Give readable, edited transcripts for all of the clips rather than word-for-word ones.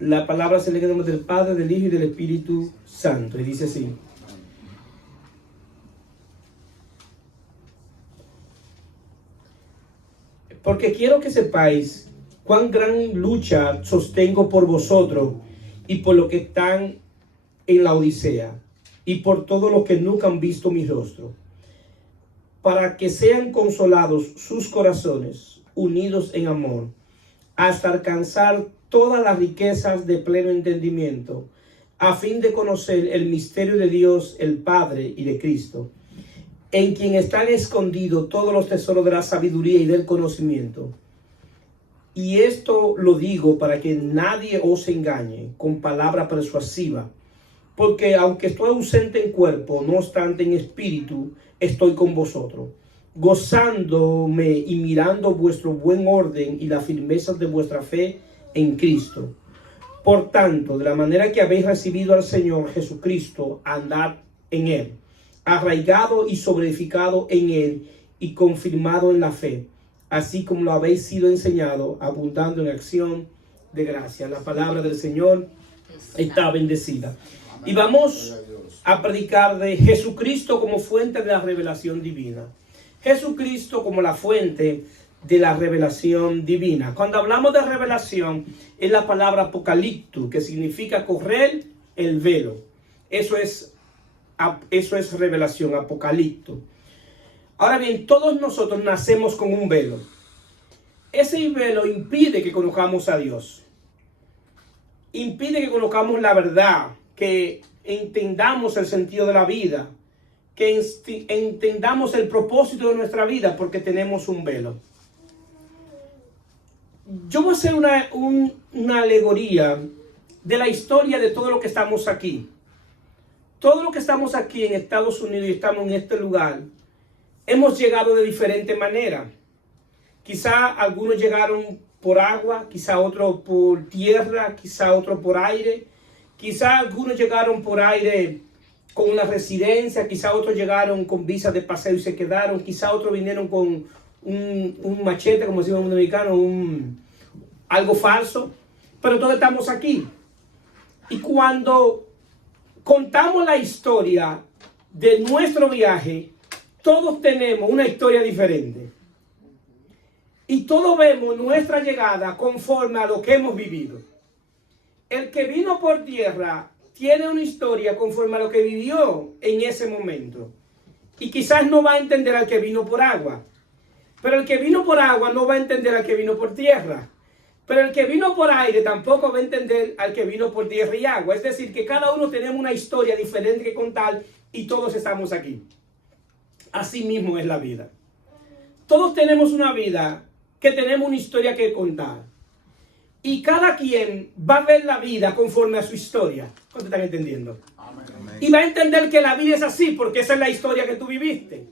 La palabra se lee en el nombre del Padre, del Hijo y del Espíritu Santo. Y dice así. Porque quiero que sepáis cuán gran lucha sostengo por vosotros y por los que están en la Odisea y por todos los que nunca han visto mi rostro, para que sean consolados sus corazones, unidos en amor, hasta alcanzar todas las riquezas de pleno entendimiento, a fin de conocer el misterio de Dios, el Padre, y de Cristo, en quien están escondidos todos los tesoros de la sabiduría y del conocimiento. Y esto lo digo para que nadie os engañe con palabra persuasiva, porque aunque estoy ausente en cuerpo, no obstante en espíritu estoy con vosotros, gozándome y mirando vuestro buen orden y la firmeza de vuestra fe en Cristo. Por tanto, de la manera que habéis recibido al Señor Jesucristo, andad en él, arraigado y sobreedificado en él y confirmado en la fe, así como lo habéis sido enseñado, abundando en acción de gracia. La palabra del Señor está bendecida. Y vamos a predicar de Jesucristo como fuente de la revelación divina. Jesucristo como la fuente de la revelación divina. Cuando hablamos de revelación, es la palabra apocalipto, que significa correr el velo. Eso es revelación, apocalipto. Ahora bien, todos nosotros nacemos con un velo. Ese velo impide que conozcamos a Dios. Impide que conozcamos la verdad, que entendamos el sentido de la vida, que entendamos el propósito de nuestra vida, porque tenemos un velo. Yo voy a hacer una alegoría de la historia de todo lo que estamos aquí. Todo lo que estamos aquí en Estados Unidos y estamos en este lugar, hemos llegado de diferente manera. Quizá algunos llegaron por agua, quizá otros por tierra, quizá otros por aire. Quizá algunos llegaron por aire con una residencia, quizá otros llegaron con visa de paseo y se quedaron, quizá otros vinieron con un machete, como decimos en dominicano, algo falso. Pero todos estamos aquí. Y cuando contamos la historia de nuestro viaje, todos tenemos una historia diferente. Y todos vemos nuestra llegada conforme a lo que hemos vivido. El que vino por tierra tiene una historia conforme a lo que vivió en ese momento. Y quizás no va a entender al que vino por agua. Pero el que vino por agua no va a entender al que vino por tierra. Pero el que vino por aire tampoco va a entender al que vino por tierra y agua. Es decir, que cada uno tenemos una historia diferente que contar y todos estamos aquí. Así mismo es la vida. Todos tenemos una vida que tenemos una historia que contar. Y cada quien va a ver la vida conforme a su historia. ¿Cuánto están entendiendo? Amén. Y va a entender que la vida es así porque esa es la historia que tú viviste.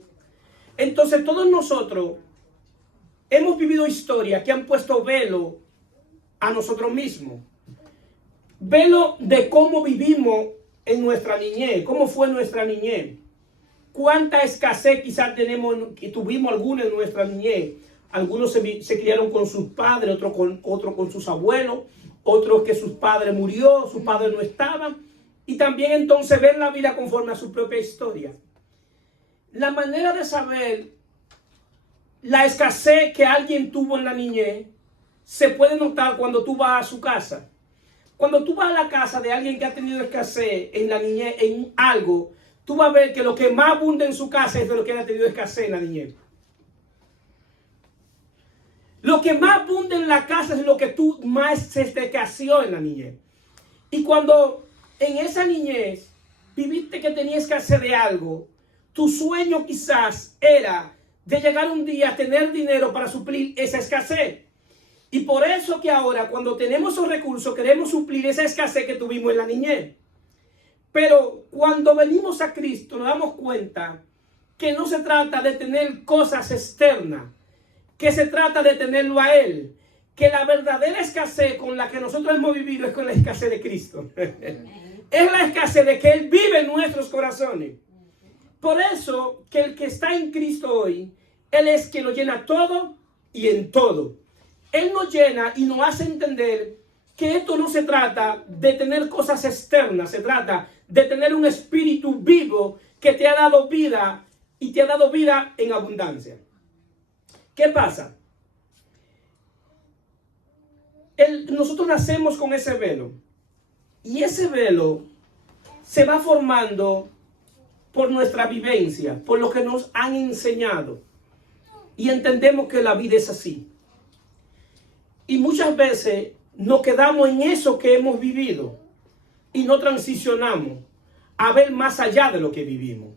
Entonces todos nosotros hemos vivido historias que han puesto velo a nosotros mismos. Velo de cómo vivimos en nuestra niñez, cómo fue nuestra niñez. Cuánta escasez quizás tuvimos alguna en nuestra niñez. Algunos se criaron con sus padres, otros con sus abuelos, otros que sus padres murió, sus padres no estaban. Y también entonces ver la vida conforme a su propia historia. La manera de saber la escasez que alguien tuvo en la niñez se puede notar cuando tú vas a su casa. Cuando tú vas a la casa de alguien que ha tenido escasez en la niñez, en algo, tú vas a ver que lo que más abunda en su casa es de lo que ha tenido escasez en la niñez. Lo que más abunda en la casa es lo que tú más se te escaseó en la niñez. Y cuando en esa niñez viviste que tenías escasez de algo, tu sueño quizás era de llegar un día a tener dinero para suplir esa escasez. Y por eso que ahora cuando tenemos esos recursos queremos suplir esa escasez que tuvimos en la niñez. Pero cuando venimos a Cristo nos damos cuenta que no se trata de tener cosas externas, que se trata de tenerlo a Él, que la verdadera escasez con la que nosotros hemos vivido es con la escasez de Cristo. Es la escasez de que Él vive en nuestros corazones. Por eso que el que está en Cristo hoy, Él es quien lo llena todo y en todo. Él nos llena y nos hace entender que esto no se trata de tener cosas externas, se trata de tener un espíritu vivo que te ha dado vida y te ha dado vida en abundancia. ¿Qué pasa? Nosotros nacemos con ese velo y ese velo se va formando por nuestra vivencia, por lo que nos han enseñado, y entendemos que la vida es así. Y muchas veces nos quedamos en eso que hemos vivido y no transicionamos a ver más allá de lo que vivimos,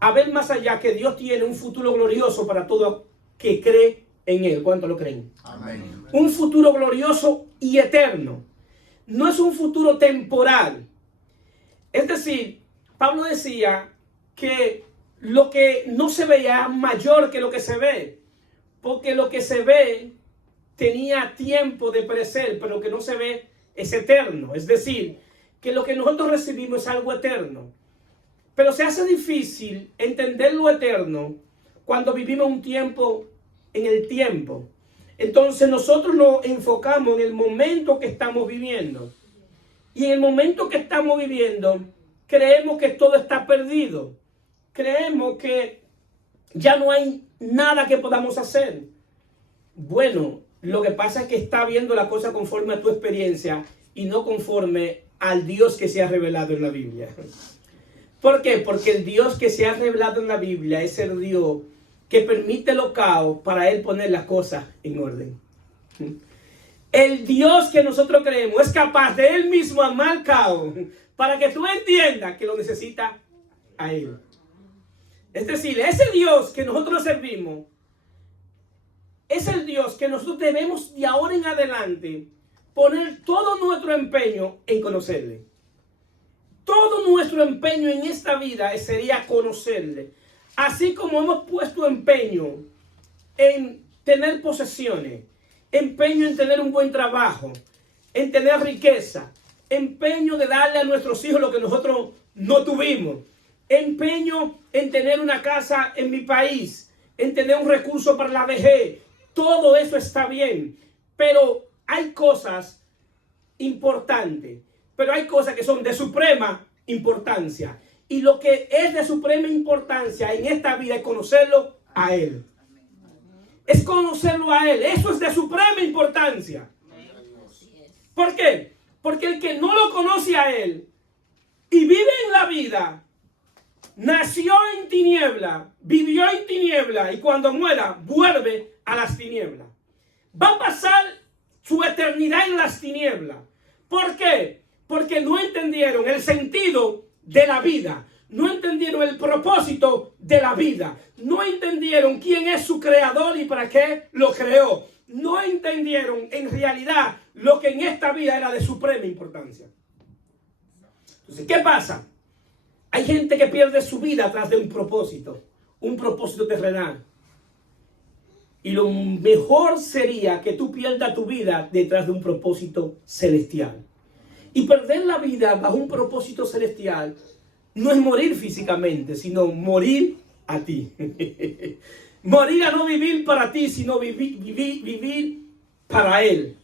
a ver más allá que Dios tiene un futuro glorioso para todo que cree en Él. ¿Cuánto lo creen? Amén. Un futuro glorioso y eterno. No es un futuro temporal. Es decir, Pablo decía que lo que no se veía es mayor que lo que se ve, porque lo que se ve tenía tiempo de perecer, pero lo que no se ve es eterno. Es decir, que lo que nosotros recibimos es algo eterno. Pero se hace difícil entender lo eterno cuando vivimos un tiempo en el tiempo. Entonces nosotros nos enfocamos en el momento que estamos viviendo. Y en el momento que estamos viviendo, creemos que todo está perdido. Creemos que ya no hay nada que podamos hacer. Bueno, lo que pasa es que está viendo la cosa conforme a tu experiencia y no conforme al Dios que se ha revelado en la Biblia. ¿Por qué? Porque el Dios que se ha revelado en la Biblia es el Dios que permite lo caos para Él poner las cosas en orden. El Dios que nosotros creemos es capaz de Él mismo amar caos para que tú entiendas que lo necesita a Él. Es decir, ese Dios que nosotros servimos es el Dios que nosotros debemos de ahora en adelante poner todo nuestro empeño en conocerle. Todo nuestro empeño en esta vida sería conocerle. Así como hemos puesto empeño en tener posesiones, empeño en tener un buen trabajo, en tener riqueza, empeño de darle a nuestros hijos lo que nosotros no tuvimos, empeño en tener una casa en mi país, en tener un recurso para la vejez. Todo eso está bien, pero hay cosas importantes, pero hay cosas que son de suprema importancia. Y lo que es de suprema importancia en esta vida es conocerlo a Él. Es conocerlo a Él. Eso es de suprema importancia. ¿Por qué? Porque el que no lo conoce a Él y vive en la vida, nació en tiniebla, vivió en tiniebla y cuando muera vuelve a las tinieblas. Va a pasar su eternidad en las tinieblas. ¿Por qué? Porque no entendieron el sentido de la vida. No entendieron el propósito de la vida. No entendieron quién es su creador y para qué lo creó. No entendieron en realidad lo que en esta vida era de suprema importancia. Entonces, ¿qué pasa? Hay gente que pierde su vida tras de un propósito terrenal. Y lo mejor sería que tú pierdas tu vida detrás de un propósito celestial. Y perder la vida bajo un propósito celestial no es morir físicamente, sino morir a ti. Morir a no vivir para ti, sino vivir para Él.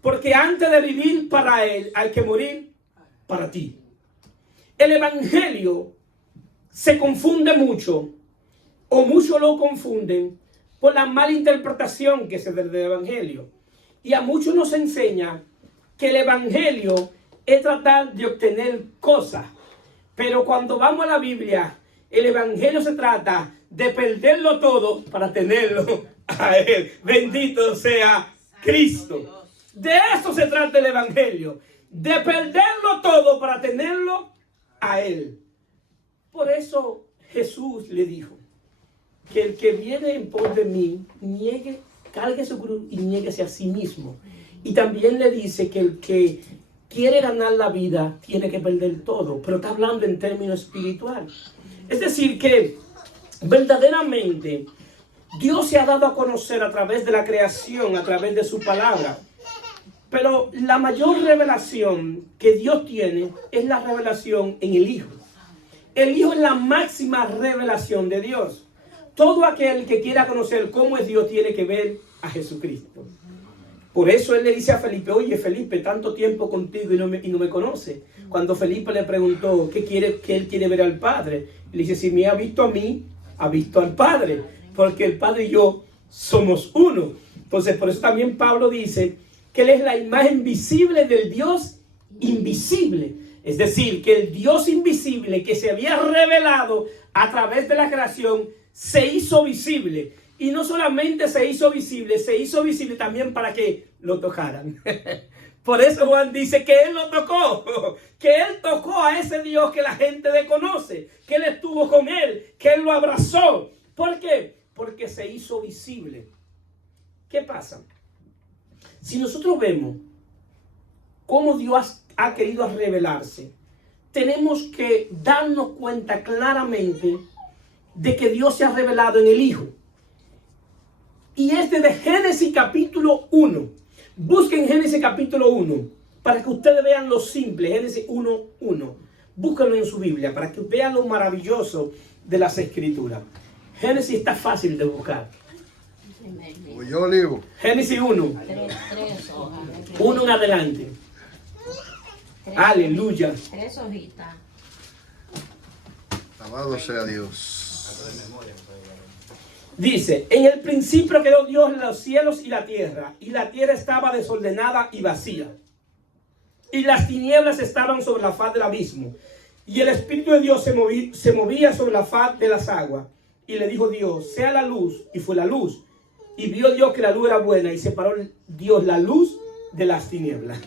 Porque antes de vivir para Él, hay que morir para ti. El evangelio se confunde mucho, o muchos lo confunden, por la mala interpretación que se da del evangelio. Y a muchos nos enseña que el evangelio es tratar de obtener cosas. Pero cuando vamos a la Biblia, el evangelio se trata de perderlo todo para tenerlo a Él. Bendito sea Cristo. De eso se trata el evangelio. De perderlo todo para tenerlo a Él. Por eso Jesús le dijo que el que viene en pos de mí, cargue su cruz y niéguese a sí mismo. Y también le dice que el que quiere ganar la vida tiene que perder todo, pero está hablando en términos espirituales. Es decir, que verdaderamente Dios se ha dado a conocer a través de la creación, a través de su palabra. Pero la mayor revelación que Dios tiene es la revelación en el Hijo. El Hijo es la máxima revelación de Dios. Todo aquel que quiera conocer cómo es Dios tiene que ver a Jesucristo. Por eso él le dice a Felipe, oye Felipe, tanto tiempo contigo y no me conoce. Cuando Felipe le preguntó qué quiere, que él quiere ver al Padre, le dice, si me ha visto a mí, ha visto al Padre, porque el Padre y yo somos uno. Entonces por eso también Pablo dice que él es la imagen visible del Dios invisible. Es decir, que el Dios invisible que se había revelado a través de la creación se hizo visible. Y no solamente se hizo visible también para que lo tocaran. Por eso Juan dice que él lo tocó, que él tocó a ese Dios que la gente desconoce, que él estuvo con él, que él lo abrazó. ¿Por qué? Porque se hizo visible. ¿Qué pasa? Si nosotros vemos cómo Dios ha querido revelarse, tenemos que darnos cuenta claramente de que Dios se ha revelado en el Hijo. Y es desde Génesis capítulo 1. Busquen Génesis capítulo 1 para que ustedes vean lo simple. Génesis 1:1. Búsquenlo en su Biblia para que vean lo maravilloso de las Escrituras. Génesis está fácil de buscar. Génesis 1. 1 en adelante. Aleluya. 3 hojitas. Alabado sea Dios. Dice, en el principio creó Dios los cielos y la tierra estaba desordenada y vacía, y las tinieblas estaban sobre la faz del abismo, y el Espíritu de Dios se movía sobre la faz de las aguas, y le dijo Dios, sea la luz, y fue la luz, y vio Dios que la luz era buena, y separó Dios la luz de las tinieblas.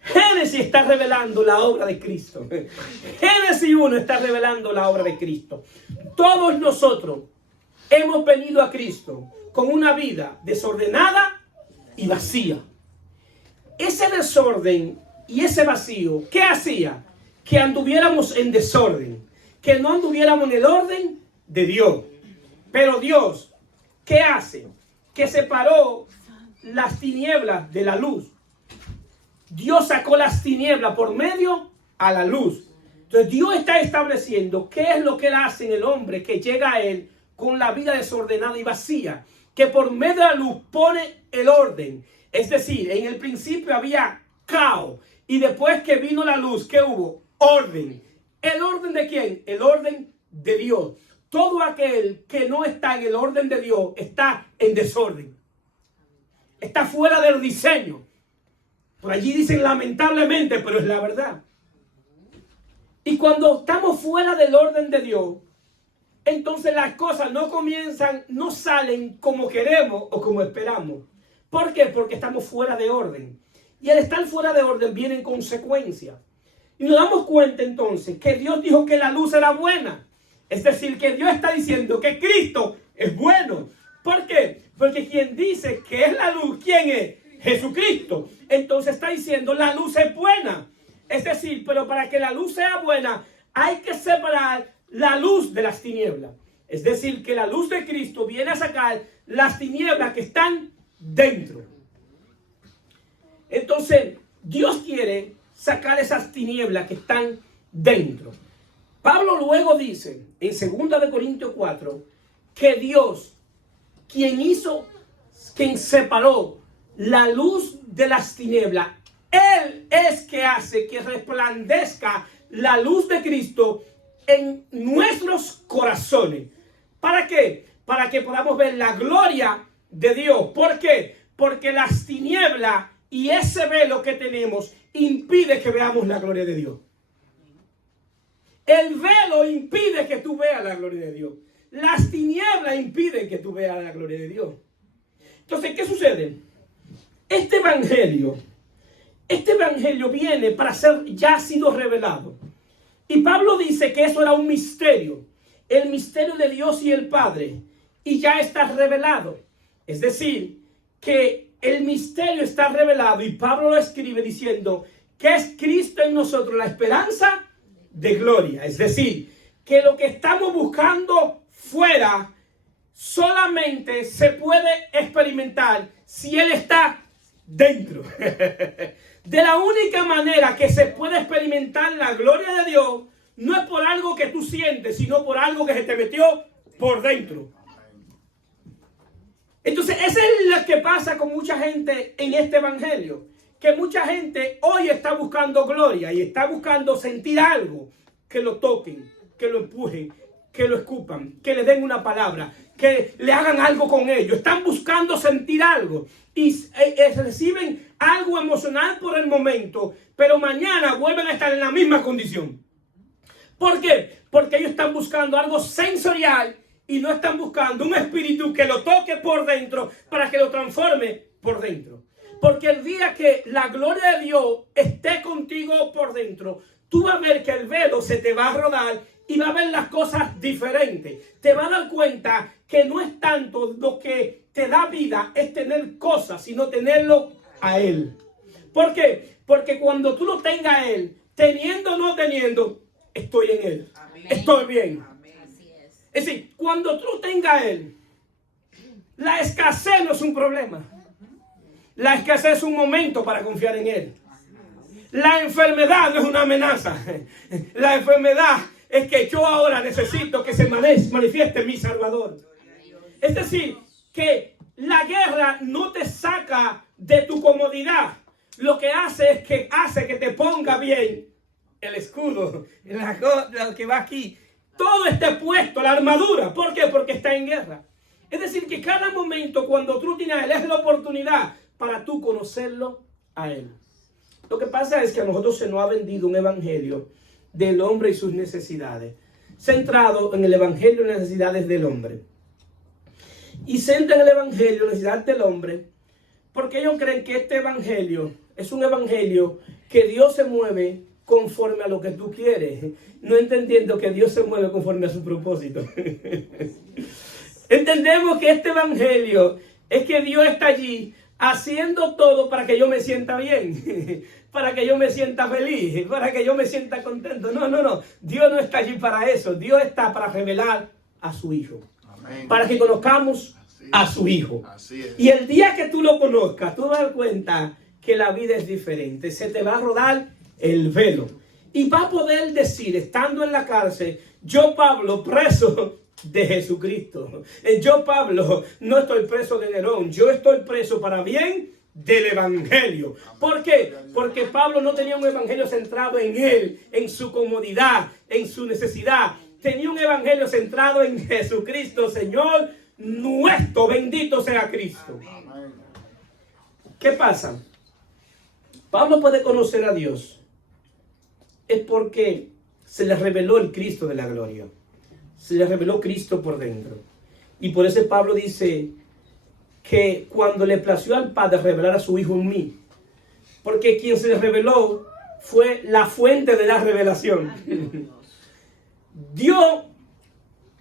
Génesis está revelando la obra de Cristo. Génesis 1 está revelando la obra de Cristo. Todos nosotros hemos venido a Cristo con una vida desordenada y vacía. Ese desorden y ese vacío, ¿qué hacía? Que anduviéramos en desorden, que no anduviéramos en el orden de Dios. Pero Dios, ¿qué hace? Que separó las tinieblas de la luz. Dios sacó las tinieblas por medio a la luz. Entonces Dios está estableciendo qué es lo que él hace en el hombre que llega a él con la vida desordenada y vacía, que por medio de la luz pone el orden. Es decir, en el principio había caos, y después que vino la luz, ¿qué hubo? Orden. ¿El orden de quién? El orden de Dios. Todo aquel que no está en el orden de Dios está en desorden. Está fuera del diseño. Por allí dicen lamentablemente, pero es la verdad. Y cuando estamos fuera del orden de Dios, entonces las cosas no salen como queremos o como esperamos. ¿Por qué? Porque estamos fuera de orden. Y al estar fuera de orden vienen consecuencias. Y nos damos cuenta entonces que Dios dijo que la luz era buena. Es decir, que Dios está diciendo que Cristo es bueno. ¿Por qué? Porque quien dice que es la luz, ¿quién es? Jesucristo. Entonces está diciendo la luz es buena. Es decir, pero para que la luz sea buena hay que separar la luz de las tinieblas. Es decir, que la luz de Cristo viene a sacar las tinieblas que están dentro. Entonces, Dios quiere sacar esas tinieblas que están dentro. Pablo luego dice en 2 Corintios 4 que Dios, quien separó la luz de las tinieblas, Él es que hace que resplandezca la luz de Cristo en nuestros corazones. ¿Para qué? Para que podamos ver la gloria de Dios. ¿Por qué? Porque las tinieblas y ese velo que tenemos impide que veamos la gloria de Dios. El velo impide que tú veas la gloria de Dios. Las tinieblas impiden que tú veas la gloria de Dios. Entonces, ¿qué sucede? Este evangelio viene para ser, ya ha sido revelado. Y Pablo dice que eso era un misterio. El misterio de Dios y el Padre. Y ya está revelado. Es decir, que el misterio está revelado. Y Pablo lo escribe diciendo que es Cristo en nosotros la esperanza de gloria. Es decir, que lo que estamos buscando fuera solamente se puede experimentar si Él está dentro. De la única manera que se puede experimentar la gloria de Dios no es por algo que tú sientes, sino por algo que se te metió por dentro. Entonces, eso es lo que pasa con mucha gente en este evangelio. Que mucha gente hoy está buscando gloria y está buscando sentir algo. Que lo toquen, que lo empujen, que lo escupan, que le den una palabra, que le hagan algo con ellos. Están buscando sentir algo y reciben algo emocional por el momento, pero mañana vuelven a estar en la misma condición. ¿Por qué? Porque ellos están buscando algo sensorial y no están buscando un espíritu que lo toque por dentro para que lo transforme por dentro. Porque el día que la gloria de Dios esté contigo por dentro, tú vas a ver que el velo se te va a rodar y va a ver las cosas diferentes. Te vas a dar cuenta que no es tanto lo que te da vida, es tener cosas, sino tenerlo a Él. ¿Por qué? Porque cuando tú lo tengas a Él, teniendo o no teniendo, estoy en Él. Amén. Estoy bien. Amén. Así es decir, cuando tú lo tengas a Él, la escasez no es un problema. La escasez es un momento para confiar en Él. La enfermedad no es una amenaza. La enfermedad es que yo ahora necesito que se manifieste mi Salvador. Es decir, que la guerra no te saca de tu comodidad. Lo que hace es que hace que te ponga bien el escudo, lo que va aquí. Todo esté puesto, la armadura. ¿Por qué? Porque está en guerra. Es decir, que cada momento cuando tú tienes a Él es la oportunidad para tú conocerlo a Él. Lo que pasa es que a nosotros se nos ha vendido un evangelio del hombre y sus necesidades, centrado en el evangelio y las necesidades del hombre. Y centra en el evangelio, la necesidad del hombre, porque ellos creen que este evangelio es un evangelio que Dios se mueve conforme a lo que tú quieres, no entendiendo que Dios se mueve conforme a su propósito. Entendemos que este evangelio es que Dios está allí haciendo todo para que yo me sienta bien, para que yo me sienta feliz, para que yo me sienta contento. No. Dios no está allí para eso. Dios está para revelar a su Hijo. Amén. Para que conozcamos a su Hijo. Así es. Y el día que tú lo conozcas, tú vas a dar cuenta que la vida es diferente. Se te va a rodar el velo. Y vas a poder decir, estando en la cárcel, yo, Pablo, preso de Jesucristo. Yo, Pablo, no estoy preso de Nerón. Yo estoy preso para bien del evangelio. ¿Por qué? Porque Pablo no tenía un evangelio centrado en él, en su comodidad, en su necesidad. Tenía un evangelio centrado en Jesucristo, Señor nuestro. Bendito sea Cristo. ¿Qué pasa? Pablo puede conocer a Dios. Es porque se le reveló el Cristo de la gloria. Se le reveló Cristo por dentro. Y por eso Pablo dice que cuando le plació al Padre revelar a su Hijo en mí, porque quien se le reveló fue la fuente de la revelación. Dios,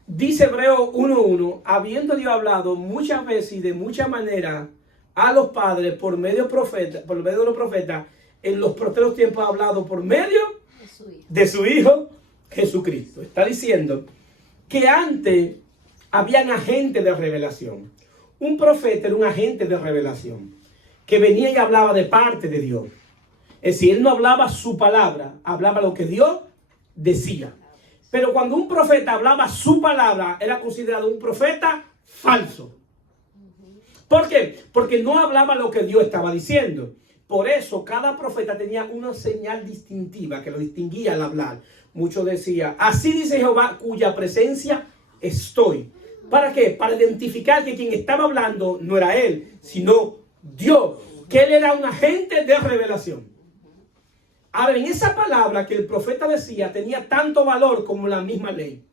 dice Hebreos 1:1, habiendo Dios hablado muchas veces y de muchas maneras a los padres por medio de los profetas, en los posteros tiempos ha hablado por medio de su Hijo Jesucristo. Está diciendo que antes habían agentes de revelación. Un profeta era un agente de revelación que venía y hablaba de parte de Dios. Es decir, él no hablaba su palabra, hablaba lo que Dios decía. Pero cuando un profeta hablaba su palabra, era considerado un profeta falso. ¿Por qué? Porque no hablaba lo que Dios estaba diciendo. Por eso cada profeta tenía una señal distintiva que lo distinguía al hablar. Muchos decían, así dice Jehová, cuya presencia estoy. ¿Para qué? Para identificar que quien estaba hablando no era él, sino Dios. Que él era un agente de revelación. Ahora, en esa palabra que el profeta decía, tenía tanto valor como la misma ley.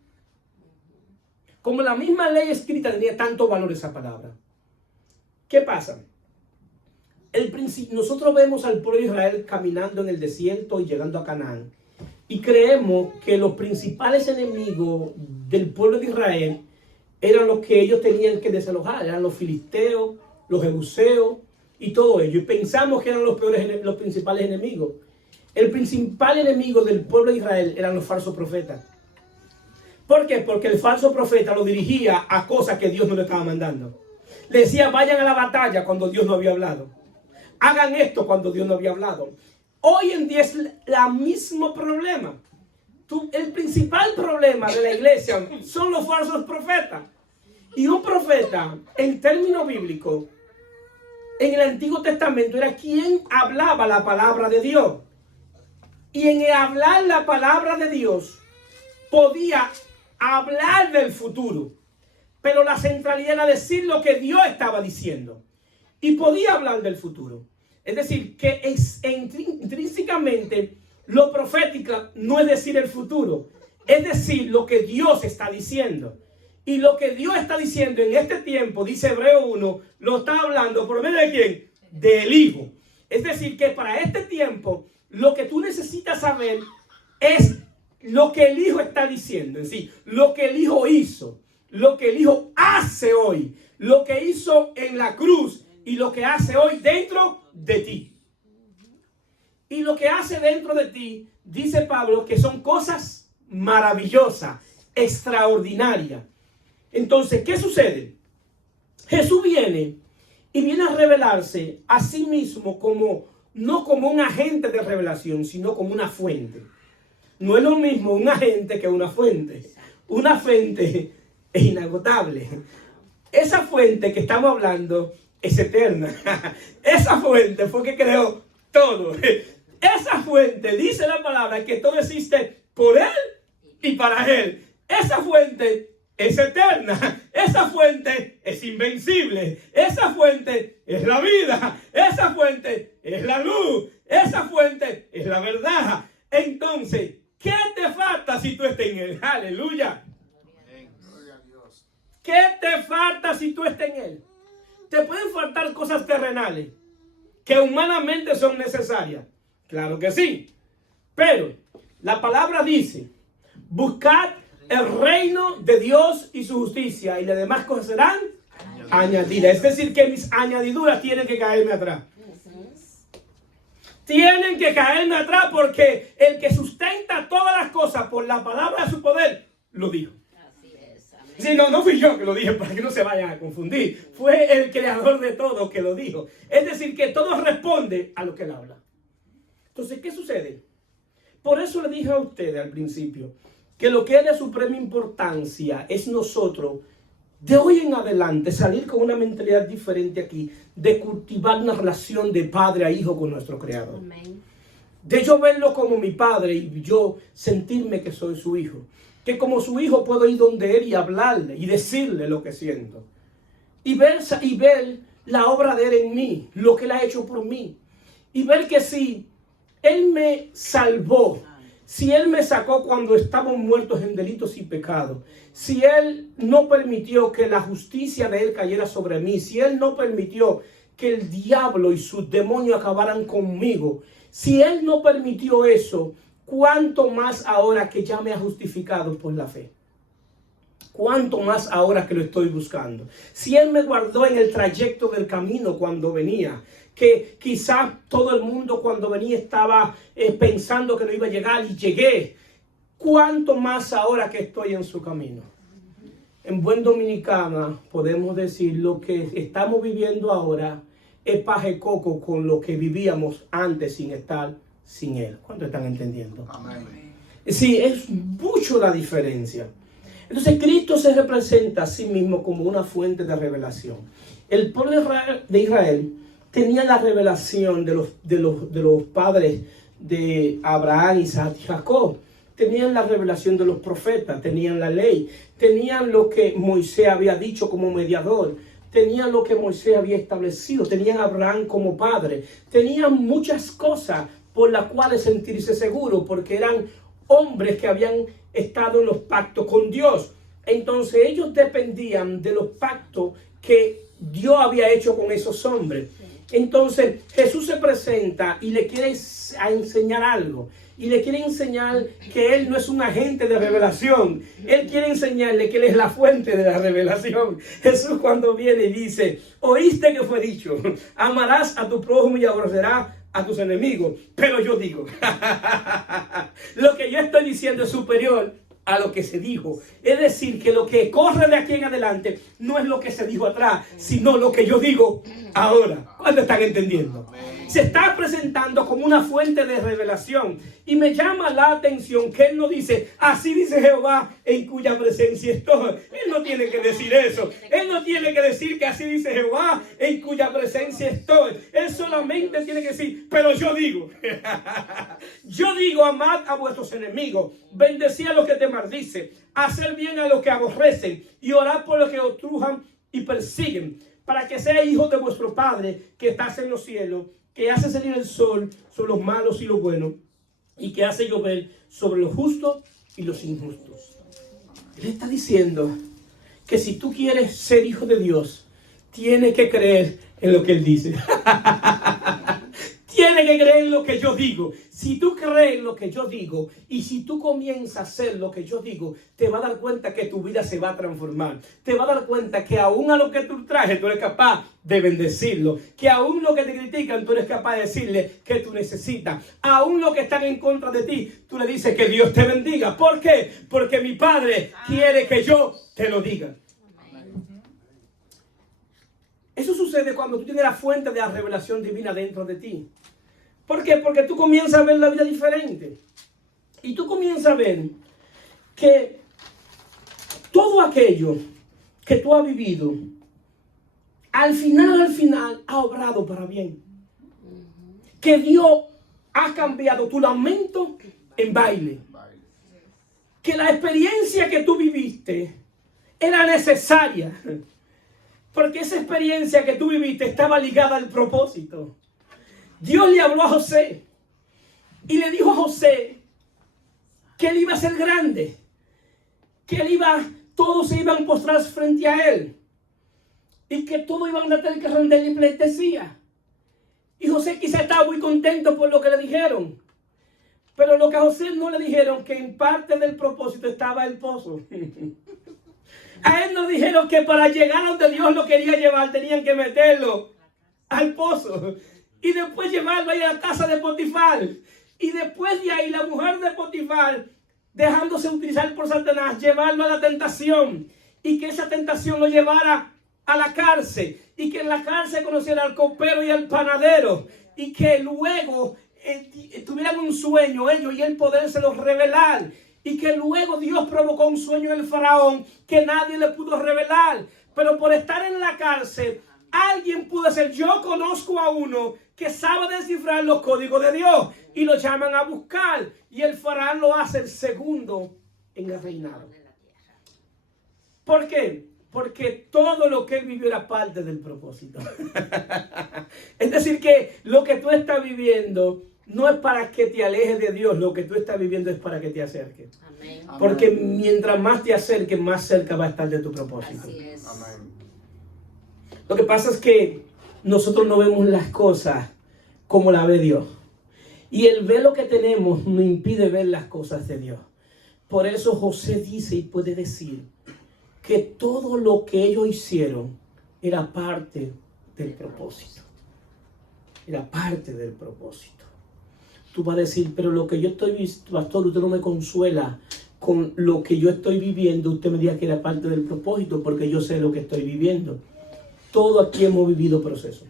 Como la misma ley escrita tenía tanto valor esa palabra. ¿Qué pasa? Nosotros vemos al pueblo de Israel caminando en el desierto y llegando a Canaán. Y creemos que los principales enemigos del pueblo de Israel eran los que ellos tenían que desalojar. Eran los filisteos, los jebuseos y todo ello. Y pensamos que eran los principales enemigos. El principal enemigo del pueblo de Israel eran los falsos profetas. ¿Por qué? Porque el falso profeta lo dirigía a cosas que Dios no le estaba mandando. Le decía, vayan a la batalla cuando Dios no había hablado. Hagan esto cuando Dios no había hablado. Hoy en día es el mismo problema. El principal problema de la iglesia son los falsos profetas. Y un profeta, en términos bíblicos, en el Antiguo Testamento, era quien hablaba la palabra de Dios. Y en el hablar la palabra de Dios, podía hablar del futuro. Pero la centralidad era decir lo que Dios estaba diciendo. Y podía hablar del futuro. Es decir, que intrínsecamente lo profético no es decir el futuro. Es decir, lo que Dios está diciendo. Y lo que Dios está diciendo en este tiempo, dice Hebreo 1, lo está hablando por medio de ¿quién? Del Hijo. Es decir, que para este tiempo, lo que tú necesitas saber es lo que el Hijo está diciendo. En sí, lo que el Hijo hizo, lo que el Hijo hace hoy, lo que hizo en la cruz y lo que hace hoy dentro de ti. Y lo que hace dentro de ti, dice Pablo, que son cosas maravillosas, extraordinarias. Entonces, ¿qué sucede? Jesús viene y viene a revelarse a sí mismo como, no como un agente de revelación, sino como una fuente. No es lo mismo un agente que una fuente. Una fuente es inagotable. Esa fuente que estamos hablando es eterna. Esa fuente fue que creó todo. Esa fuente, dice la palabra, que todo existe por Él y para Él. Esa fuente es eterna. Esa fuente es invencible. Esa fuente es la vida. Esa fuente es la luz. Esa fuente es la verdad. Entonces, ¿qué te falta si tú estás en Él? Aleluya. ¿Qué te falta si tú estás en Él? Te pueden faltar cosas terrenales que humanamente son necesarias. Claro que sí. Pero la palabra dice, buscad el reino de Dios y su justicia, y las demás cosas serán añadidas. Es decir, que mis añadiduras tienen que caerme atrás. Tienen que caerme atrás, porque el que sustenta todas las cosas por la palabra de su poder, lo dijo. Si no, no fui yo que lo dije, para que no se vayan a confundir. Fue el creador de todo que lo dijo. Es decir, que todo responde a lo que él habla. Entonces, ¿qué sucede? Por eso le dije a ustedes al principio que lo que es de suprema importancia es nosotros, de hoy en adelante, salir con una mentalidad diferente aquí, de cultivar una relación de padre a hijo con nuestro Creador. Amén. De yo verlo como mi padre y yo sentirme que soy su hijo. Que como su hijo puedo ir donde él y hablarle y decirle lo que siento. Y ver la obra de él en mí, lo que él ha hecho por mí. Y ver que si él me salvó, si él me sacó cuando estábamos muertos en delitos y pecados, si él no permitió que la justicia de él cayera sobre mí, si él no permitió que el diablo y sus demonios acabaran conmigo, si él no permitió eso, ¿cuánto más ahora que ya me ha justificado por la fe? ¿Cuánto más ahora que lo estoy buscando? Si él me guardó en el trayecto del camino cuando venía, que quizás todo el mundo cuando venía estaba pensando que no iba a llegar y llegué. ¿Cuánto más ahora que estoy en su camino? En buen dominicana podemos decir lo que estamos viviendo ahora es paje coco con lo que vivíamos antes sin estar sin él. ¿Cuánto están entendiendo? Amén. Sí, es mucho la diferencia. Entonces Cristo se representa a sí mismo como una fuente de revelación. El pueblo de Israel tenía la revelación de los padres de Abraham, Isaac y Jacob. Tenían la revelación de los profetas, tenían la ley, tenían lo que Moisés había dicho como mediador, tenían lo que Moisés había establecido, tenían a Abraham como padre, tenían muchas cosas por las cuales sentirse seguros, porque eran hombres que habían estado en los pactos con Dios. Entonces ellos dependían de los pactos que Dios había hecho con esos hombres. Entonces Jesús se presenta y le quiere enseñar algo. Y le quiere enseñar que Él no es un agente de revelación. Él quiere enseñarle que Él es la fuente de la revelación. Jesús cuando viene y dice, oíste que fue dicho, amarás a tu prójimo y aborrecerás a tus enemigos. Pero yo digo, lo que yo estoy diciendo es superior a lo que se dijo. Es decir, que lo que corre de aquí en adelante no es lo que se dijo atrás, sino lo que yo digo ahora. ¿Cuánto están entendiendo? Se está presentando como una fuente de revelación. Y me llama la atención que él no dice, así dice Jehová en cuya presencia estoy. Él no tiene que decir eso. Él no tiene que decir que así dice Jehová en cuya presencia estoy. Él solamente tiene que decir, pero yo digo. Yo digo, amad a vuestros enemigos, bendecid a los que te maldicen, hacer bien a los que aborrecen y orad por los que os trujan y persiguen, para que seáis hijos de vuestro Padre que estás en los cielos, que hace salir el sol sobre los malos y los buenos, y que hace llover sobre los justos y los injustos. Él está diciendo que si tú quieres ser hijo de Dios, tienes que creer en lo que Él dice. Tienes que creer en lo que yo digo. Si tú crees en lo que yo digo y si tú comienzas a hacer lo que yo digo, te vas a dar cuenta que tu vida se va a transformar. Te vas a dar cuenta que aún a lo que tú trajes, tú eres capaz de bendecirlo. Que aún lo que te critican, tú eres capaz de decirle que tú necesitas. Aún lo que están en contra de ti, tú le dices que Dios te bendiga. ¿Por qué? Porque mi Padre quiere que yo te lo diga. Eso sucede cuando tú tienes la fuente de la revelación divina dentro de ti. ¿Por qué? Porque tú comienzas a ver la vida diferente. Y tú comienzas a ver que todo aquello que tú has vivido, al final, ha obrado para bien. Que Dios ha cambiado tu lamento en baile. Que la experiencia que tú viviste era necesaria. Porque esa experiencia que tú viviste estaba ligada al propósito. Dios le habló a José y le dijo a José que él iba a ser grande, que todos se iban a postrar frente a él y que todos iban a tener que rendirle pleitesía. Y José quizá estaba muy contento por lo que le dijeron, pero lo que a José no le dijeron, que en parte del propósito estaba el pozo. A él nos dijeron que para llegar a donde Dios lo quería llevar tenían que meterlo al pozo y después llevarlo ahí a la casa de Potifar, y después de ahí la mujer de Potifar, dejándose utilizar por Satanás, llevarlo a la tentación, y que esa tentación lo llevara a la cárcel, y que en la cárcel conociera al copero y al panadero, y que luego tuvieran un sueño ellos y él podérselo revelar. Y que luego Dios provocó un sueño en el faraón que nadie le pudo revelar. Pero por estar en la cárcel, alguien pudo decir, yo conozco a uno que sabe descifrar los códigos de Dios. Y lo llaman a buscar. Y el faraón lo hace el segundo en el reinado. ¿Por qué? Porque todo lo que él vivió era parte del propósito. Es decir, que lo que tú estás viviendo no es para que te alejes de Dios, lo que tú estás viviendo es para que te acerques. Amén. Porque mientras más te acerques, más cerca va a estar de tu propósito. Así es. Amén. Lo que pasa es que nosotros no vemos las cosas como la ve Dios. Y el velo que tenemos nos impide ver las cosas de Dios. Por eso José dice y puede decir que todo lo que ellos hicieron era parte del propósito. Era parte del propósito. Tú vas a decir, pero lo que yo estoy viendo, pastor, usted no me consuela con lo que yo estoy viviendo. Usted me diga que era parte del propósito, porque yo sé lo que estoy viviendo. Todos aquí hemos vivido procesos.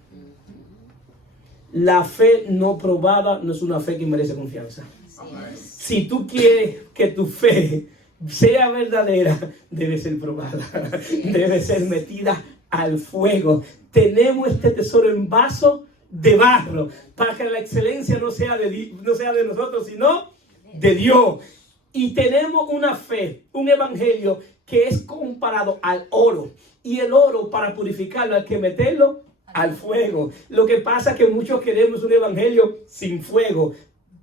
La fe no probada no es una fe que merece confianza. Si tú quieres que tu fe sea verdadera, debe ser probada. Debe ser metida al fuego. Tenemos este tesoro en vaso de barro, para que la excelencia no sea de nosotros, sino de Dios. Y tenemos una fe, un evangelio que es comparado al oro, y el oro, para purificarlo, hay que meterlo al fuego. Lo que pasa es que muchos queremos un evangelio sin fuego.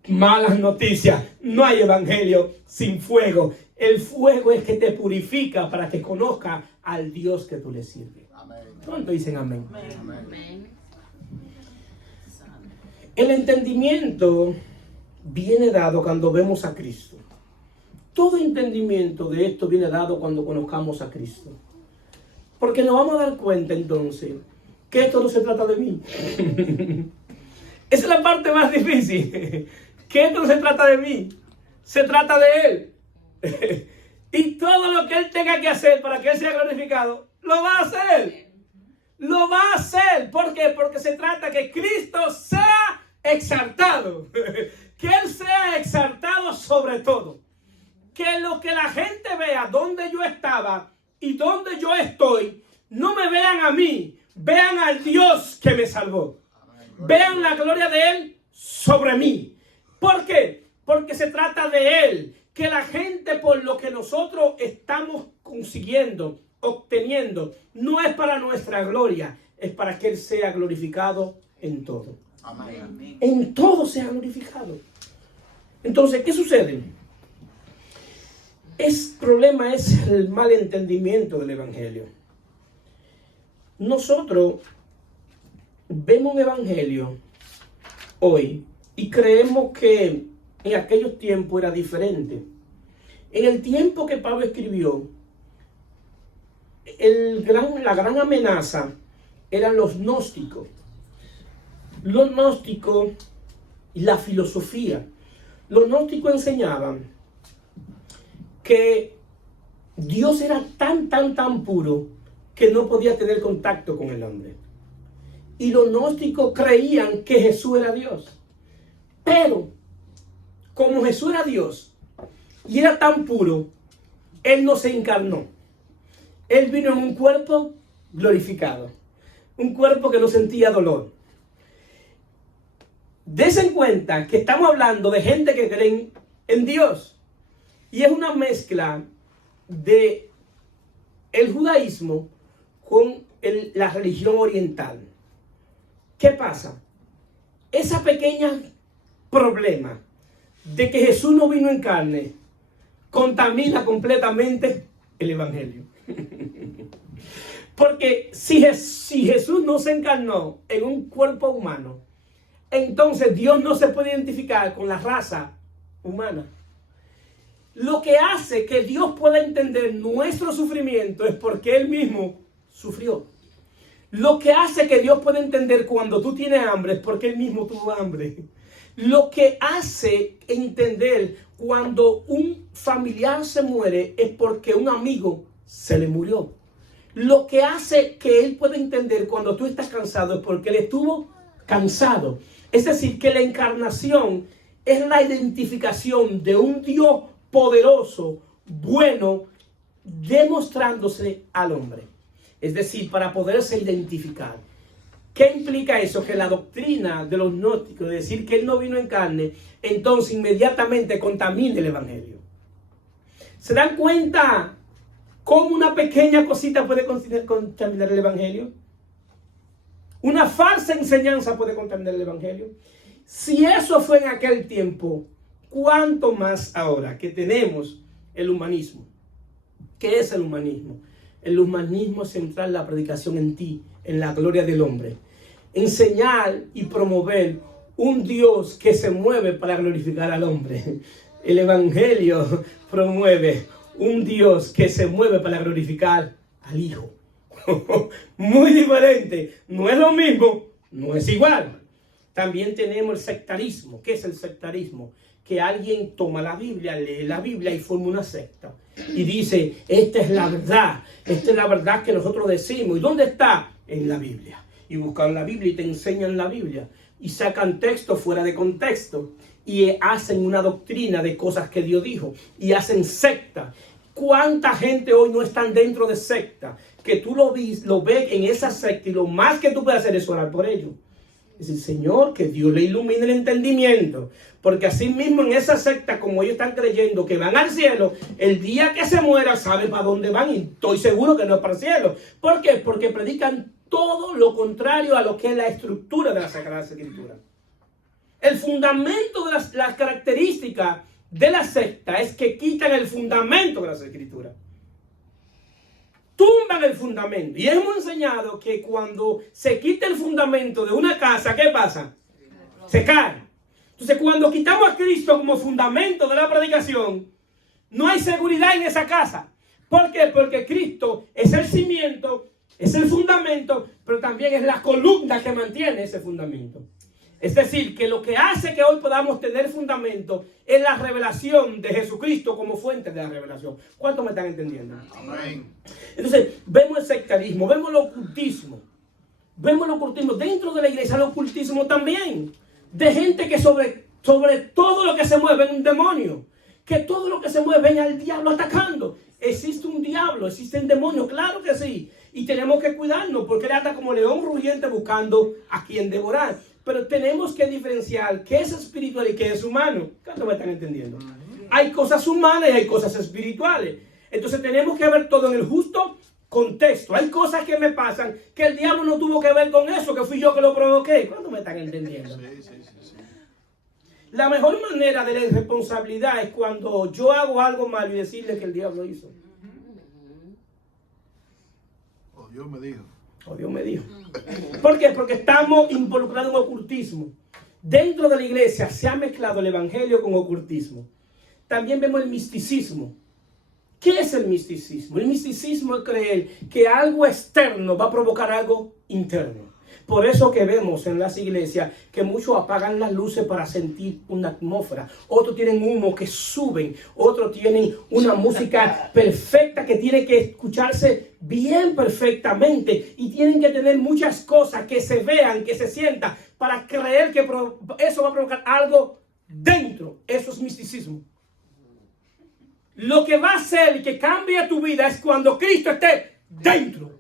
Malas noticias, no hay evangelio sin fuego. El fuego es que te purifica para que conozca al Dios que tú le sirves. ¿Cuánto dicen amén? Amén. Amén. El entendimiento viene dado cuando vemos a Cristo. Todo entendimiento de esto viene dado cuando conozcamos a Cristo. Porque nos vamos a dar cuenta entonces que esto no se trata de mí. Esa es la parte más difícil. Que esto no se trata de mí. Se trata de Él. Y todo lo que Él tenga que hacer para que Él sea glorificado, lo va a hacer. Lo va a hacer. ¿Por qué? Porque se trata que Cristo sea exaltado. Que Él sea exaltado sobre todo. Que lo que la gente vea donde yo estaba y donde yo estoy, no me vean a mí, vean al Dios que me salvó. Vean la gloria de Él sobre mí. ¿Por qué? Porque se trata de Él. Que la gente, por lo que nosotros estamos consiguiendo, obteniendo, no es para nuestra gloria, es para que Él sea glorificado en todo. Amén. En todo sea glorificado. Entonces, ¿qué sucede? El problema es el mal entendimiento del Evangelio. Nosotros vemos un Evangelio hoy y creemos que en aquellos tiempos era diferente. En el tiempo que Pablo escribió, la gran amenaza eran los gnósticos. Los gnósticos y la filosofía. Los gnósticos enseñaban que Dios era tan puro que no podía tener contacto con el hombre. Y los gnósticos creían que Jesús era Dios. Pero, como Jesús era Dios y era tan puro, Él no se encarnó. Él vino en un cuerpo glorificado. Un cuerpo que no sentía dolor. Desen cuenta que estamos hablando de gente que creen en Dios. Y es una mezcla de el judaísmo con la religión oriental. ¿Qué pasa? Ese pequeño problema de que Jesús no vino en carne contamina completamente el Evangelio. Porque si Jesús no se encarnó en un cuerpo humano, entonces Dios no se puede identificar con la raza humana. Lo que hace que Dios pueda entender nuestro sufrimiento es porque Él mismo sufrió. Lo que hace que Dios pueda entender cuando tú tienes hambre es porque Él mismo tuvo hambre. Lo que hace entender cuando un familiar se muere es porque un amigo se le murió. Lo que hace que Él pueda entender cuando tú estás cansado es porque Él estuvo cansado. Es decir, que la encarnación es la identificación de un Dios poderoso, bueno, demostrándose al hombre. Es decir, para poderse identificar. ¿Qué implica eso? Que la doctrina de los gnósticos, de decir que Él no vino en carne, entonces inmediatamente contamina el Evangelio. ¿Se dan cuenta cómo una pequeña cosita puede contaminar el Evangelio? Una falsa enseñanza puede contaminar el Evangelio. Si eso fue en aquel tiempo, ¿cuánto más ahora que tenemos el humanismo? ¿Qué es el humanismo? El humanismo es centrar la predicación en ti, en la gloria del hombre. Enseñar y promover un Dios que se mueve para glorificar al hombre. El Evangelio promueve un Dios que se mueve para glorificar al Hijo. Muy diferente. No es lo mismo, no es igual. También tenemos el sectarismo. ¿Qué es el sectarismo? Que alguien toma la Biblia, lee la Biblia y forma una secta. Y dice, esta es la verdad que nosotros decimos. ¿Y dónde está? En la Biblia. Y buscan la Biblia y te enseñan la Biblia. Y sacan textos fuera de contexto. Y hacen una doctrina de cosas que Dios dijo. Y hacen secta. ¿Cuánta gente hoy no están dentro de secta? Que tú lo ves en esa secta y lo más que tú puedes hacer es orar por ellos. Es el Señor, que Dios le ilumine el entendimiento. Porque así mismo en esa secta, como ellos están creyendo que van al cielo, el día que se muera sabe para dónde van y estoy seguro que no es para el cielo. ¿Por qué? Porque predican todo lo contrario a lo que es la estructura de la Sagrada Escritura. El fundamento de las características de la secta es que quitan el fundamento de las Escrituras. Tumban el fundamento. Y hemos enseñado que cuando se quita el fundamento de una casa, ¿qué pasa? Se cae. Entonces, cuando quitamos a Cristo como fundamento de la predicación, no hay seguridad en esa casa. ¿Por qué? Porque Cristo es el cimiento, es el fundamento, pero también es la columna que mantiene ese fundamento. Es decir, que lo que hace que hoy podamos tener fundamento es la revelación de Jesucristo como fuente de la revelación. ¿Cuántos me están entendiendo? Amén. Entonces, vemos el sectarismo, vemos el ocultismo. Vemos el ocultismo dentro de la iglesia, el ocultismo también. De gente que sobre todo lo que se mueve es un demonio. Que todo lo que se mueve es al diablo atacando. Existe un diablo, existe un demonio, claro que sí. Y tenemos que cuidarnos porque él anda como león rugiente buscando a quien devorar. Pero tenemos que diferenciar qué es espiritual y qué es humano. ¿Cuántos me están entendiendo? Hay cosas humanas y hay cosas espirituales. Entonces tenemos que ver todo en el justo contexto. Hay cosas que me pasan que el diablo no tuvo que ver con eso, que fui yo que lo provoqué. ¿Cuántos me están entendiendo? Sí. La mejor manera de la irresponsabilidad es cuando yo hago algo malo y decirle que el diablo hizo. Oh, Dios me dijo. Oh, Dios me dijo. ¿Por qué? Porque estamos involucrados en ocultismo. Dentro de la iglesia se ha mezclado el evangelio con ocultismo. También vemos el misticismo. ¿Qué es el misticismo? El misticismo es creer que algo externo va a provocar algo interno. Por eso que vemos en las iglesias que muchos apagan las luces para sentir una atmósfera. Otros tienen humo que suben. Otros tienen una música perfecta que tiene que escucharse bien perfectamente. Y tienen que tener muchas cosas que se vean, que se sientan, para creer que eso va a provocar algo dentro. Eso es misticismo. Lo que va a hacer que cambie tu vida es cuando Cristo esté dentro.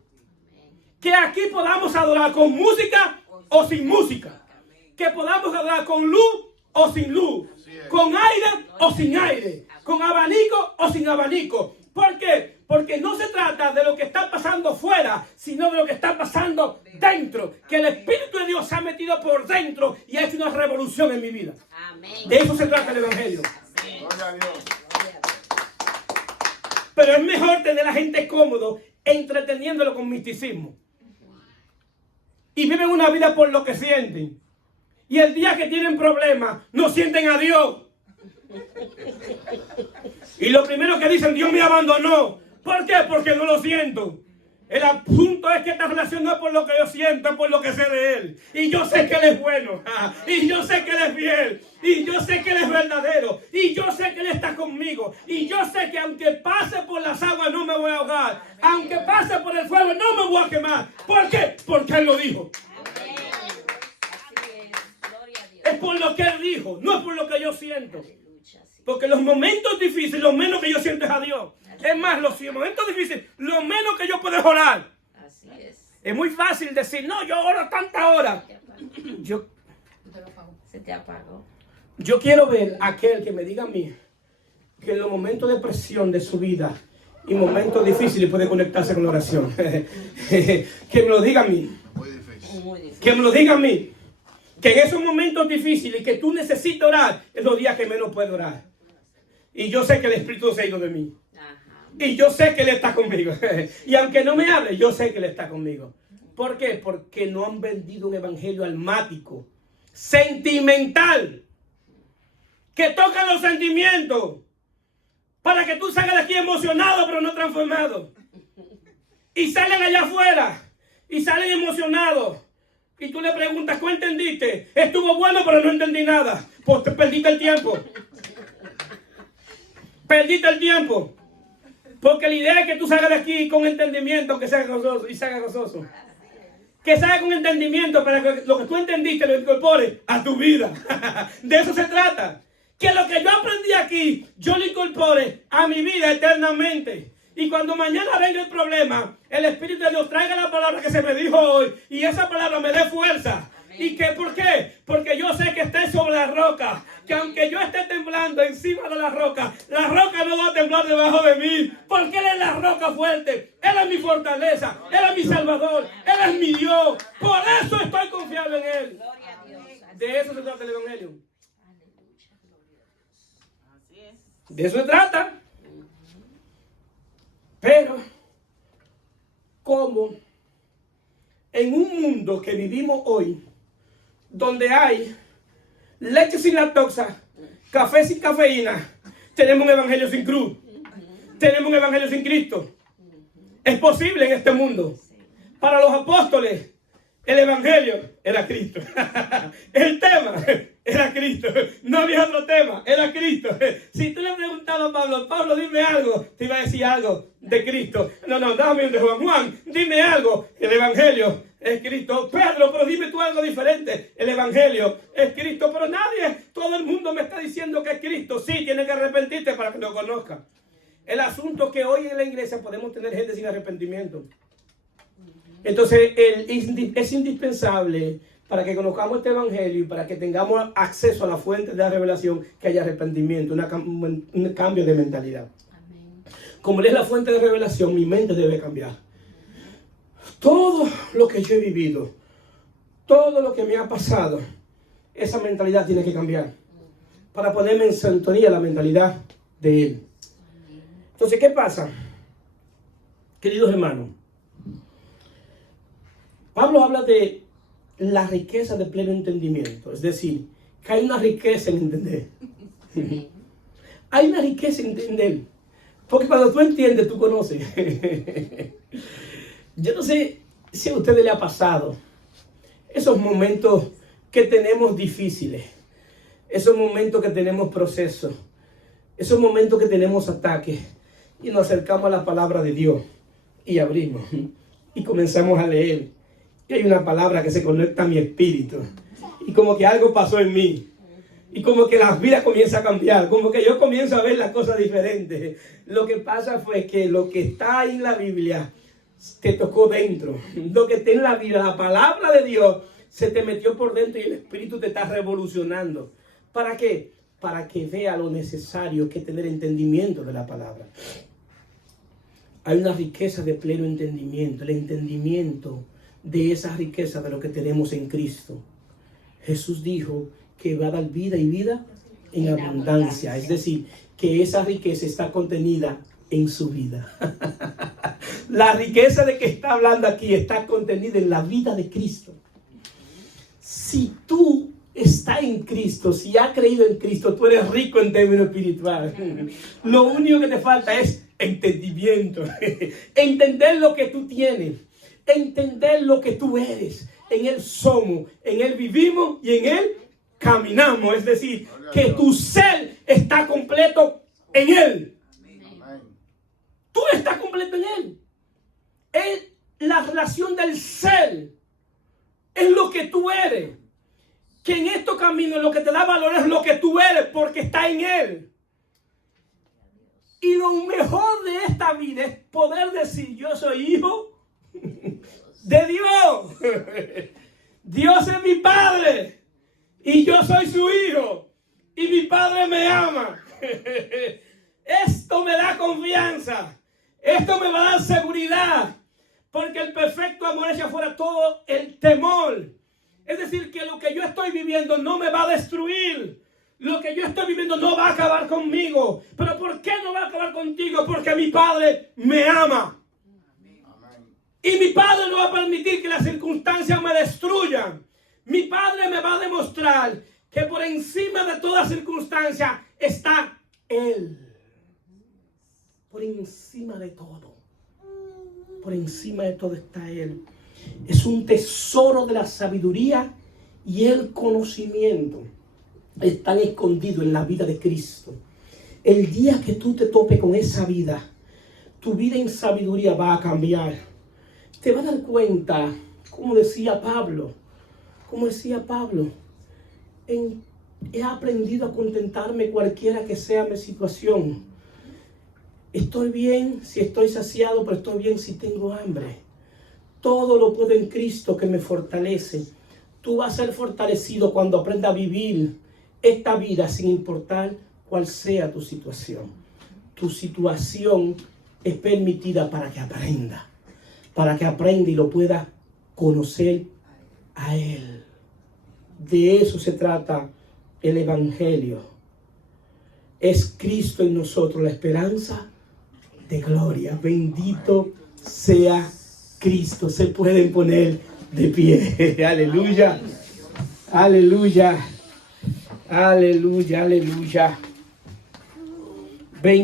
Que aquí podamos adorar con música o sin música. Que podamos adorar con luz o sin luz. Con aire o sin aire. Con abanico o sin abanico. ¿Por qué? Porque no se trata de lo que está pasando fuera, sino de lo que está pasando dentro. Que el Espíritu de Dios se ha metido por dentro y ha hecho una revolución en mi vida. De eso se trata el Evangelio. Pero es mejor tener a la gente cómodo entreteniéndolo con misticismo. Y viven una vida por lo que sienten. Y el día que tienen problemas, no sienten a Dios. Y lo primero que dicen, Dios me abandonó. ¿Por qué? Porque no lo siento. El asunto es que esta relación no es por lo que yo siento, es por lo que sé de Él. Y yo sé que Él es bueno. Y yo sé que Él es fiel. Y yo sé que Él es verdadero. Y yo sé que Él está conmigo. Y yo sé que aunque pase por las aguas no me voy a ahogar. Aunque pase por el fuego no me voy a quemar. ¿Por qué? Porque Él lo dijo. Es por lo que Él dijo, no es por lo que yo siento. Porque los momentos difíciles, lo menos que yo siento es a Dios. Es más, los momentos difíciles, lo menos que yo puedo es orar. Así es. Es muy fácil decir, no, yo oro tanta hora. Se te apagó. Yo quiero ver a aquel que me diga a mí que en los momentos de presión de su vida y momentos difíciles puede conectarse con la oración. Que me lo diga a mí. Muy difícil. Muy difícil. Que me lo diga a mí. Que en esos momentos difíciles que tú necesitas orar, es los días que menos puedo orar. Y yo sé que el Espíritu se ha ido de mí. Ajá. Y yo sé que Él está conmigo. Y aunque no me hable, yo sé que Él está conmigo. ¿Por qué? Porque no han vendido un evangelio almático, sentimental, que toca los sentimientos, para que tú salgas de aquí emocionado, pero no transformado. Y salen allá afuera, y salen emocionados. Y tú le preguntas, ¿cuál entendiste? Estuvo bueno, pero no entendí nada. Pues te perdiste el tiempo. Perdiste el tiempo. Porque la idea es que tú salgas de aquí con entendimiento, aunque sea gozoso, y salga gozoso. Que salga con entendimiento para que lo que tú entendiste lo incorpores a tu vida. De eso se trata. Que lo que yo aprendí aquí, yo lo incorpore a mi vida eternamente. Y cuando mañana venga el problema, el Espíritu de Dios traiga la palabra que se me dijo hoy y esa palabra me dé fuerza. ¿Y que por qué? Porque yo sé que estoy sobre la roca. Que aunque yo esté temblando encima de la roca no va a temblar debajo de mí. Porque Él es la roca fuerte. Él es mi fortaleza. Él es mi salvador. Él es mi Dios. Por eso estoy confiado en Él. Gloria a Dios. De eso se trata el Evangelio. Aleluya. Gloria a Dios. Así es. De eso se trata. Pero, como en un mundo que vivimos hoy, donde hay leche sin lactosa, café sin cafeína, tenemos un evangelio sin cruz, tenemos un evangelio sin Cristo. Es posible en este mundo. Para los apóstoles, El evangelio era Cristo. El tema era Cristo. No había otro tema, era Cristo. Si tú le preguntabas a Pablo, Pablo, dime algo, te iba a decir algo de Cristo. No, dame un de Juan. Juan, dime algo. El evangelio es Cristo. Pedro, pero dime tú algo diferente. El evangelio es Cristo. Pero nadie, todo el mundo me está diciendo que es Cristo. Sí, tienes que arrepentirte para que lo conozcas. El asunto es que hoy en la iglesia podemos tener gente sin arrepentimiento. Entonces, es indispensable para que conozcamos este evangelio y para que tengamos acceso a la fuente de la revelación, que haya arrepentimiento, un cambio de mentalidad. Amén. Como Él es la fuente de revelación, mi mente debe cambiar. Todo lo que yo he vivido, todo lo que me ha pasado, esa mentalidad tiene que cambiar para ponerme en sintonía la mentalidad de Él. Entonces, ¿qué pasa? Queridos hermanos, Pablo habla de la riqueza de pleno entendimiento. Es decir, que hay una riqueza en entender. Hay una riqueza en entender. Porque cuando tú entiendes, tú conoces. Yo no sé si a ustedes les ha pasado esos momentos que tenemos difíciles, esos momentos que tenemos procesos, esos momentos que tenemos ataques, y nos acercamos a la palabra de Dios y abrimos y comenzamos a leer. Y hay una palabra que se conecta a mi espíritu. Y como que algo pasó en mí. Y como que la vida comienza a cambiar. Como que yo comienzo a ver las cosas diferentes. Lo que pasa fue que lo que está ahí en la Biblia te tocó dentro. Lo que está en la Biblia, la palabra de Dios, se te metió por dentro y el espíritu te está revolucionando. ¿Para qué? Para que vea lo necesario que es tener entendimiento de la palabra. Hay una riqueza de pleno entendimiento. El entendimiento de esa riqueza de lo que tenemos en Cristo. Jesús dijo que va a dar vida y vida en abundancia. Es decir, que esa riqueza está contenida en su vida. La riqueza de que está hablando aquí está contenida en la vida de Cristo. Si tú estás en Cristo, si has creído en Cristo, tú eres rico en términos espirituales. Lo único que te falta es entendimiento. Entender lo que tú tienes. Entender lo que tú eres. En Él somos, en Él vivimos y en Él caminamos. Es decir, que tu ser está completo en Él. Tú estás completo en Él. La relación del ser es lo que tú eres. Que en estos caminos lo que te da valor es lo que tú eres, porque está en Él. Y lo mejor de esta vida es poder decir: yo soy hijo de Dios. Dios es mi Padre y yo soy su hijo y mi Padre me ama. Esto me da confianza. Esto me va a dar seguridad, porque el perfecto amor echa fuera todo el temor. Es decir, que lo que yo estoy viviendo no me va a destruir. Lo que yo estoy viviendo no va a acabar conmigo. ¿Pero por qué no va a acabar contigo? Porque mi Padre me ama. Y mi Padre no va a permitir que las circunstancias me destruyan. Mi Padre me va a demostrar que por encima de toda circunstancia está Él. Por encima de todo. Por encima de todo está Él. Es un tesoro de la sabiduría y el conocimiento. Están escondidos en la vida de Cristo. El día que tú te topes con esa vida, tu vida en sabiduría va a cambiar. Te vas a dar cuenta, como decía Pablo, he aprendido a contentarme cualquiera que sea mi situación. Estoy bien si estoy saciado, pero estoy bien si tengo hambre. Todo lo puedo en Cristo que me fortalece. Tú vas a ser fortalecido cuando aprendas a vivir esta vida sin importar cuál sea tu situación. Tu situación es permitida para que aprenda. Para que aprenda y lo pueda conocer a Él. De eso se trata el Evangelio. Es Cristo en nosotros la esperanza de gloria. Bendito sea Cristo. Se pueden poner de pie. Aleluya. Aleluya. Aleluya. Aleluya.